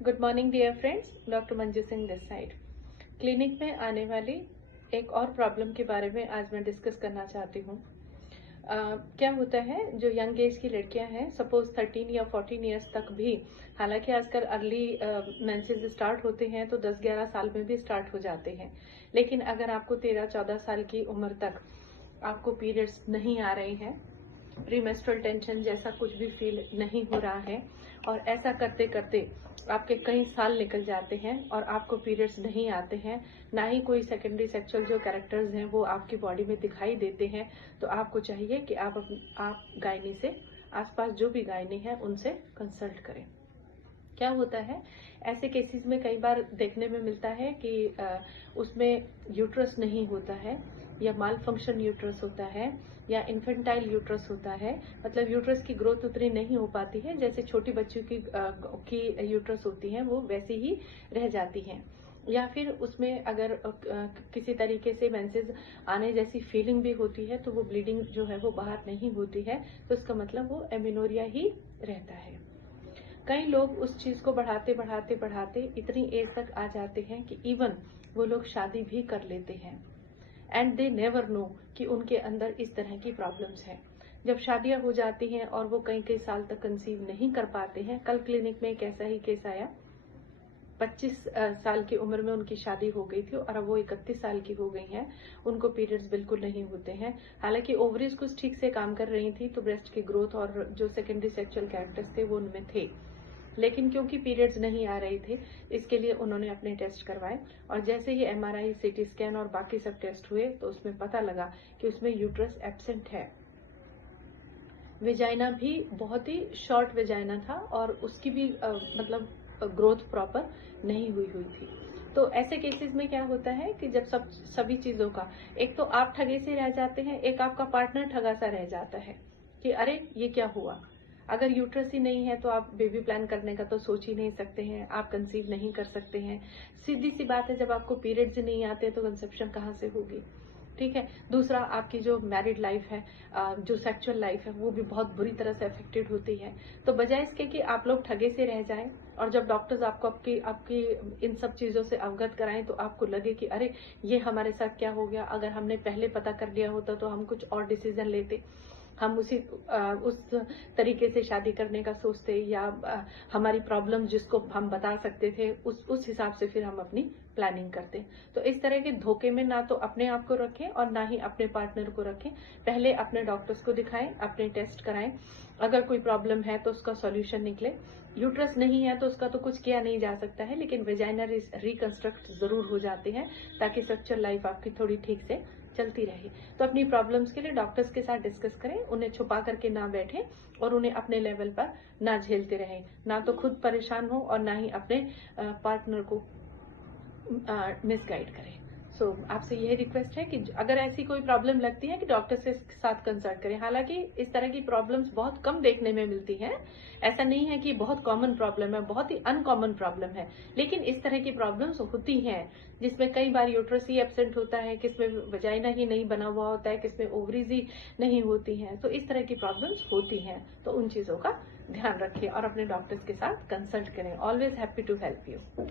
Good morning dear friends, doctor Manju Singh this side. Clinic में आने वाली एक और प्रॉब्लम के बारे में आज मैं डिस्कस करना चाहती हूँ। क्या होता है, जो यंग एज की लड़कियां हैं, सपोज 13 या 14 ईयर्स तक भी, हालांकि आजकल अर्ली मेंसेस स्टार्ट होते हैं तो 10-11 साल में भी स्टार्ट हो जाते हैं, लेकिन अगर आपको 13-14 साल की उम्र तक आपको पीरियड्स नहीं आ रहे हैं, प्रीमेंस्ट्रुअल टेंशन जैसा कुछ भी फील नहीं हो रहा है, और ऐसा करते करते आपके कई साल निकल जाते हैं और आपको पीरियड्स नहीं आते हैं, ना ही कोई सेकेंडरी सेक्सुअल जो कैरेक्टर्स हैं वो आपकी बॉडी में दिखाई देते हैं, तो आपको चाहिए कि आप गायनी से, आसपास जो भी गायनी है उनसे कंसल्ट करें। क्या होता है, ऐसे केसेस में कई बार देखने में मिलता है कि उसमें यूट्रस नहीं होता है, या माल फंक्शन यूट्रस होता है, या इन्फेंटाइल यूट्रस होता है। मतलब यूट्रस की ग्रोथ उतनी नहीं हो पाती है, जैसे छोटी बच्चों की यूट्रस होती है वो वैसी ही रह जाती है। या फिर उसमें अगर किसी तरीके से मेंसेस आने जैसी फीलिंग भी होती है तो वो ब्लीडिंग जो है वो बाहर नहीं होती है, तो इसका मतलब वो एमिनोरिया ही रहता है। कई लोग उस चीज को बढ़ाते बढ़ाते बढ़ाते इतनी एज तक आ जाते हैं कि इवन वो लोग शादी भी कर लेते हैं, एंड दे नेवर नो कि उनके अंदर इस तरह की प्रॉब्लम्स हैं। जब शादियां हो जाती हैं और वो कई कई साल तक कंसीव नहीं कर पाते हैं। कल क्लिनिक में एक ऐसा ही केस आया, 25 साल की उम्र में उनकी शादी हो गई थी और अब वो 31 साल की हो गई हैं, उनको पीरियड्स बिल्कुल नहीं होते हैं। हालांकि ओवरीज कुछ ठीक से काम कर रही थी, तो ब्रेस्ट की ग्रोथ और जो सेकेंडरी सेक्सुअल कैरेक्टर्स थे वो उनमें थे, लेकिन क्योंकि पीरियड्स नहीं आ रही थे, इसके लिए उन्होंने अपने टेस्ट करवाए, और जैसे ही एमआरआई, सीटी स्कैन और बाकी सब टेस्ट हुए तो उसमें पता लगा कि उसमें यूट्रस एब्सेंट है। वेजाइना भी बहुत ही शॉर्ट वेजाइना था और उसकी भी मतलब ग्रोथ प्रॉपर नहीं हुई थी। तो ऐसे केसेस में क्या होता है कि जब सभी चीजों का, एक तो आप ठगे से रह जाते हैं, एक आपका पार्टनर ठगा सा रह जाता है कि अरे ये क्या हुआ। अगर यूट्रस ही नहीं है तो आप बेबी प्लान करने का तो सोच ही नहीं सकते हैं, आप कंसीव नहीं कर सकते हैं। सीधी सी बात है, जब आपको पीरियड्स ही नहीं आते तो कंसेप्शन कहाँ से होगी। ठीक है। दूसरा, आपकी जो मैरिड लाइफ है, जो सेक्सुअल लाइफ है, वो भी बहुत बुरी तरह से अफेक्टेड होती है। तो बजाय इसके कि आप लोग ठगे से रह जाएं और जब डॉक्टर्स आपको आपकी आपकी इन सब चीजों से अवगत कराएं तो आपको लगे कि अरे ये हमारे साथ क्या हो गया, अगर हमने पहले पता कर लिया होता तो हम कुछ और डिसीजन लेते, हम उस तरीके से शादी करने का सोचते, या हमारी प्रॉब्लम जिसको हम बता सकते थे उस हिसाब से फिर हम अपनी प्लानिंग करते। तो इस तरह के धोखे में ना तो अपने आप को रखें और ना ही अपने पार्टनर को रखें। पहले अपने डॉक्टर्स को दिखाएं, अपने टेस्ट कराएं, अगर कोई प्रॉब्लम है तो उसका सॉल्यूशन निकले। यूट्रस नहीं है तो उसका तो कुछ किया नहीं जा सकता है, लेकिन वेजाइना रिकंस्ट्रक्ट जरूर हो जाते हैं ताकि सेक्सुअल लाइफ आपकी थोड़ी ठीक से चलती रहे। तो अपनी प्रॉब्लम्स के लिए डॉक्टर्स के साथ डिस्कस करें, उन्हें छुपा करके ना बैठें और उन्हें अपने लेवल पर ना झेलते रहें, ना तो खुद परेशान हो और ना ही अपने पार्टनर को मिसगाइड करें। सो आपसे यही रिक्वेस्ट है कि अगर ऐसी कोई प्रॉब्लम लगती है कि डॉक्टर से साथ कंसल्ट करें। हालांकि इस तरह की प्रॉब्लम्स बहुत कम देखने में मिलती हैं, ऐसा नहीं है कि बहुत कॉमन प्रॉब्लम है, बहुत ही अनकॉमन प्रॉब्लम है, लेकिन इस तरह की प्रॉब्लम्स होती हैं जिसमें कई बार यूट्रस ही एब्सेंट होता है, किसमें वजाइना ही नहीं बना हुआ होता है, किसमें ओवरीज ही नहीं होती हैं। तो इस तरह की प्रॉब्लम्स होती हैं, तो उन चीजों का ध्यान रखिए और अपने डॉक्टर्स के साथ कंसल्ट करें। Always happy to help you.